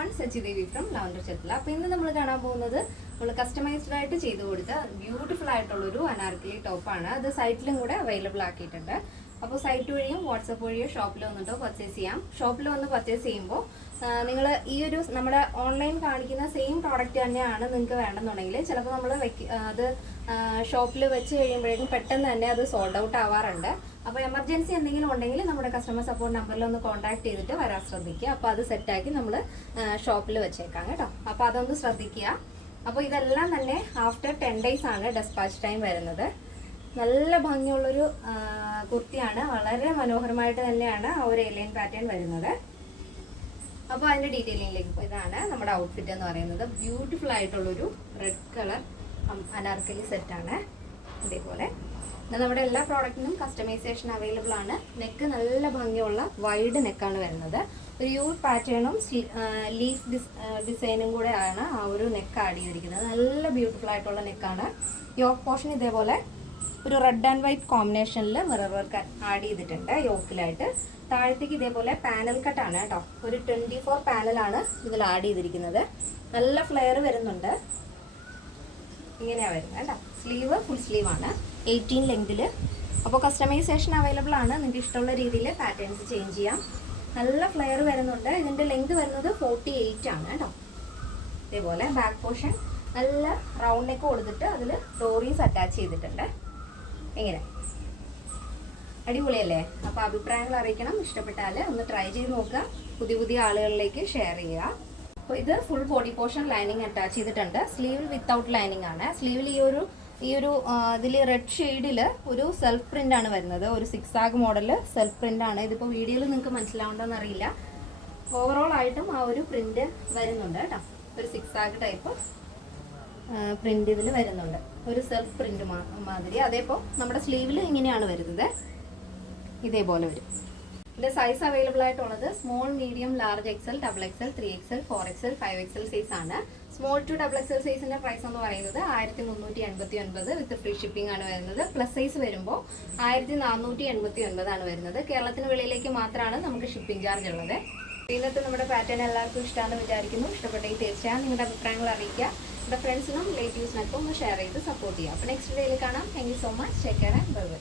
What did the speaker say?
everyone, Sachi Devi from Lavender Chetla. അപ്പോൾ ഇന്ന് നമ്മൾ കാണാൻ പോകുന്നത് നമ്മൾ കസ്റ്റമൈസ്ഡ് ആയിട്ട് ചെയ്തു കൊടുത്ത ബ്യൂട്ടിഫുൾ ആയിട്ടുള്ളൊരു അനാർക്കലി ടോപ്പാണ്. അത് സൈറ്റിലും കൂടെ അവൈലബിൾ ആക്കിയിട്ടുണ്ട്. അപ്പോൾ സൈറ്റ് വഴിയും വാട്സപ്പ് വഴിയോ ഷോപ്പിൽ വന്നിട്ടോ പർച്ചേസ് ചെയ്യാം. ഷോപ്പിൽ വന്ന് പർച്ചേസ് ചെയ്യുമ്പോൾ നിങ്ങൾ ഈ ഒരു നമ്മുടെ ഓൺലൈൻ കാണിക്കുന്ന സെയിം പ്രോഡക്റ്റ് തന്നെയാണ് നിങ്ങൾക്ക് വേണമെന്നുണ്ടെങ്കിൽ ചിലപ്പോൾ നമ്മൾ അത് ഷോപ്പിൽ വെച്ച് കഴിയുമ്പോഴേക്കും പെട്ടെന്ന് തന്നെ അത് സോൾഡ് ഔട്ട് ആവാറുണ്ട്. അപ്പോൾ എമർജൻസി എന്തെങ്കിലും ഉണ്ടെങ്കിൽ നമ്മുടെ കസ്റ്റമർ സപ്പോർട്ട് നമ്പറിൽ ഒന്ന് കോൺടാക്ട് ചെയ്തിട്ട് വരാൻ ശ്രദ്ധിക്കുക. അപ്പോൾ അത് സെറ്റാക്കി നമ്മൾ ഷോപ്പിൽ വെച്ചേക്കാം കേട്ടോ. അപ്പോൾ അതൊന്ന് ശ്രദ്ധിക്കുക. അപ്പോൾ ഇതെല്ലാം തന്നെ ആഫ്റ്റർ 10 days ആണ് ഡെസ്പാച്ച് ടൈം വരുന്നത്. നല്ല ഭംഗിയുള്ളൊരു കുർത്തിയാണ്. വളരെ മനോഹരമായിട്ട് തന്നെയാണ് ആ ഒരു എലൈൻ പാറ്റേൺ വരുന്നത്. അപ്പോൾ അതിൻ്റെ ഡീറ്റെയിലിംഗിലേക്ക് ഇപ്പോൾ ഇതാണ് നമ്മുടെ ഔട്ട്ഫിറ്റ് എന്ന് പറയുന്നത്. ബ്യൂട്ടിഫുൾ ആയിട്ടുള്ളൊരു റെഡ് കളർ അനാർക്കലി സെറ്റാണ്. അതേപോലെ നമ്മുടെ എല്ലാ പ്രോഡക്റ്റിനും കസ്റ്റമൈസേഷൻ അവൈലബിൾ ആണ്. നെക്ക് നല്ല ഭംഗിയുള്ള വൈഡ് നെക്കാണ് വരുന്നത്. ഒരു യു പാറ്റേണും ലീഫ് ഡിസൈനും കൂടെ ആണ് ആ ഒരു നെക്ക് ആഡ് ചെയ്തിരിക്കുന്നത്. നല്ല ബ്യൂട്ടിഫുൾ ആയിട്ടുള്ള നെക്കാണ്. യോക്ക് പോർഷൻ ഇതേപോലെ ഒരു റെഡ് ആൻഡ് വൈറ്റ് കോമ്പിനേഷനിൽ മിറർ വർക്ക് ആഡ് ചെയ്തിട്ടുണ്ട് യോക്കിലായിട്ട്. താഴത്തേക്ക് ഇതേപോലെ പാനൽ കട്ടാണ് കേട്ടോ. ഒരു 24 പാനലാണ് ഇതിൽ ആഡ് ചെയ്തിരിക്കുന്നത്. നല്ല ഫ്ലെയർ വരുന്നുണ്ട്. ഇങ്ങനെയാണ് വരുന്നത് കേട്ടോ. സ്ലീവ് ഫുൾ സ്ലീവാണ് 18 ലെങ്തിൽ. അപ്പോൾ കസ്റ്റമൈസേഷൻ അവൈലബിൾ ആണ്. നിങ്ങൾക്ക് ഇഷ്ടമുള്ള രീതിയിൽ പാറ്റേൺസ് ചേഞ്ച് ചെയ്യാം. നല്ല ഫ്ലെയർ വരുന്നുണ്ട്. ഇതിൻ്റെ ലെങ്ത് വരുന്നത് 48 ആണ് കേട്ടോ. ഇതേപോലെ ബാക്ക് പോർഷൻ നല്ല റൗണ്ട് നെക്ക് കൊടുത്തിട്ട് അതിൽ ഡോറീസ് അറ്റാച്ച് ചെയ്തിട്ടുണ്ട്. എങ്ങനെ അടിപൊളിയല്ലേ? അപ്പോൾ അഭിപ്രായങ്ങൾ അറിയിക്കണം. ഇഷ്ടപ്പെട്ടാൽ ഒന്ന് ട്രൈ ചെയ്ത് നോക്കുക. പുതിയ ആളുകളിലേക്ക് ഷെയർ ചെയ്യുക. അപ്പോൾ ഇത് full body portion lining attach ചെയ്തിട്ടുണ്ട്. സ്ലീവിൽ വിത്തൗട്ട് ലൈനിങ് ആണ്. സ്ലീവിൽ ഈ ഒരു ഇതിൽ റെഡ് ഷെയ്ഡിൽ ഒരു സെൽഫ് പ്രിൻ്റ് ആണ് വരുന്നത്. ഒരു സിക്സാഗ് മോഡൽ സെൽഫ് പ്രിൻ്റ് ആണ്. ഇതിപ്പോൾ വീഡിയോയിൽ നിങ്ങൾക്ക് മനസ്സിലാവുണ്ടോയെന്ന് അറിയില്ല. ഓവറോൾ ആയിട്ടും ആ ഒരു പ്രിൻ്റ് വരുന്നുണ്ട് കേട്ടോ. ഒരു സിക്സാഗ് ടൈപ്പ് പ്രിൻ്റ് ഇതിൽ വരുന്നുണ്ട്. ഒരു സെൽഫ് പ്രിൻ്റ് മാതിരി. അതേപ്പോൾ നമ്മുടെ സ്ലീവിൽ ഇങ്ങനെയാണ് വരുന്നത്. ഇതേപോലെ വരും. ഇതിൻ്റെ സൈസ് അവൈലബിൾ ആയിട്ടുള്ളത് small, medium, large XL, XXL, 3XL, 4XL, 5XL size ആണ്. സ്മോൾ ടു XXL സൈസിൻ്റെ പ്രൈസ് എന്ന് പറയുന്നത് 1389 വിത്ത് ഫ്രീ ഷിപ്പിംഗ് ആണ് വരുന്നത്. പ്ലസ് സൈസ് വരുമ്പോൾ 1489 ആണ് വരുന്നത്. കേരളത്തിന് വെളിയിലേക്ക് മാത്രമാണ് നമുക്ക് ഷിപ്പിംഗ് ചാർജ് ഉള്ളത്. ഇന്നത്തെ നമ്മുടെ പാറ്റേൺ എല്ലാവർക്കും ഇഷ്ടമാണെന്ന് വിചാരിക്കുന്നു. ഇഷ്ടപ്പെട്ടെങ്കിൽ തീർച്ചയായും നിങ്ങളുടെ അഭിപ്രായങ്ങൾ അറിയിക്കുക. നമ്മുടെ ഫ്രണ്ട്സിനും റിലേറ്റീവ്സിനൊക്കെ ഒന്ന് ഷെയർ ചെയ്ത് സപ്പോർട്ട് ചെയ്യുക. അപ്പോൾ നെക്സ്റ്റ് വീഡിയോയിൽ കാണാം. Thank you so much. Take care and bye bye.